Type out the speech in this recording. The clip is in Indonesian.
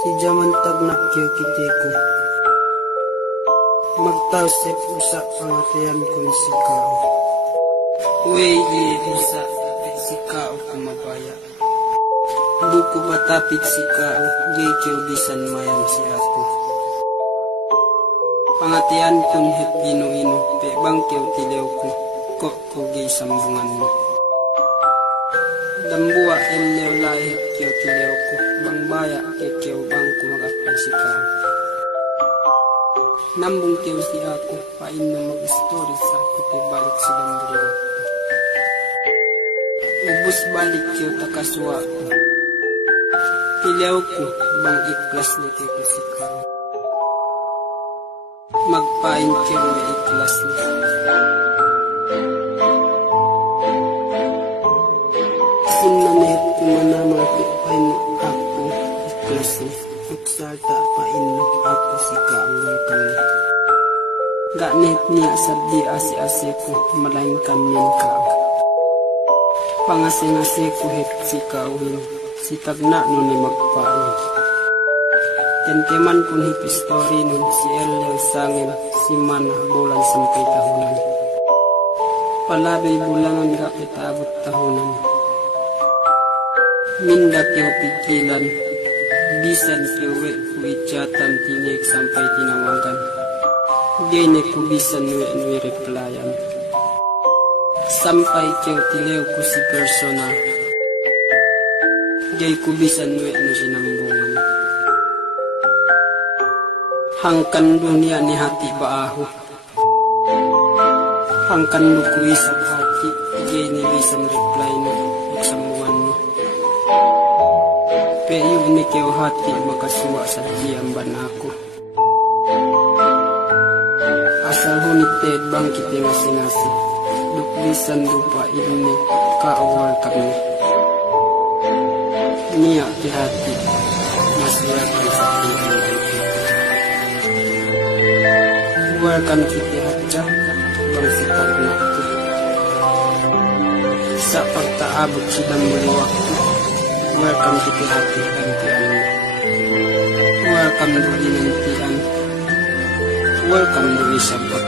Si jaman tagnak kyo kiteko. Magtausip usa pangatian kong sikao. Uy usa sikao kumabaya. Buko batapit sikao, di kyo bisan mayam si ato. Pangatian kong hit ino-ino, pe bang kyo tilew ko gay sambungan mo. Dambua ellew lahit kyo tilew ko, bang baya kyo bang kumagapay sikao. Nambung kyo si ako, pain na mag-story sa ako, balik si Dambua. Ubus balik kyo takaswa ko. Tilew ko, bang iklas ni kyo sikao. Magpain kyo iklas ni. Sinanit ko manamapit pain ako iklas ni. Uksalta pain ako sikao kami. Ganit niya sabdi asi-asi ko, malaingkan yan ka. Pangasing-asi ko hit sikawin, si tagna nun ni magpain. Tenteman kun hip story nun, si Ellew sangin, si Mana bulan sampay tahunan. Palabay bulangan ka kitabot tahunan. Minda kyo pikilan, bisan kyo kuichatan tinig sampai tinawagan. Gene ko bisan nui replyan. Sampai kyo tilew ko si persona. Gay ko bisan nui sinambungan. Hangkan dunia ni hati baaho. Hangkan mo ko isang hati. Gay ni bisan reply na sambungan mo. Peyo ni kyo hati makasuwa sa diamban ako. Asal hunit ted bangkit yung asinasi. Duklisan lupa ini kaawal kami. Niya di hati masirakan sa tiyan. Welcome kiti hatja bang sitag nakti. Sa pagtaabot sidang muli waktu. Welcome kiti hati kantian. Welcome do inantian. Welcome to Isabot.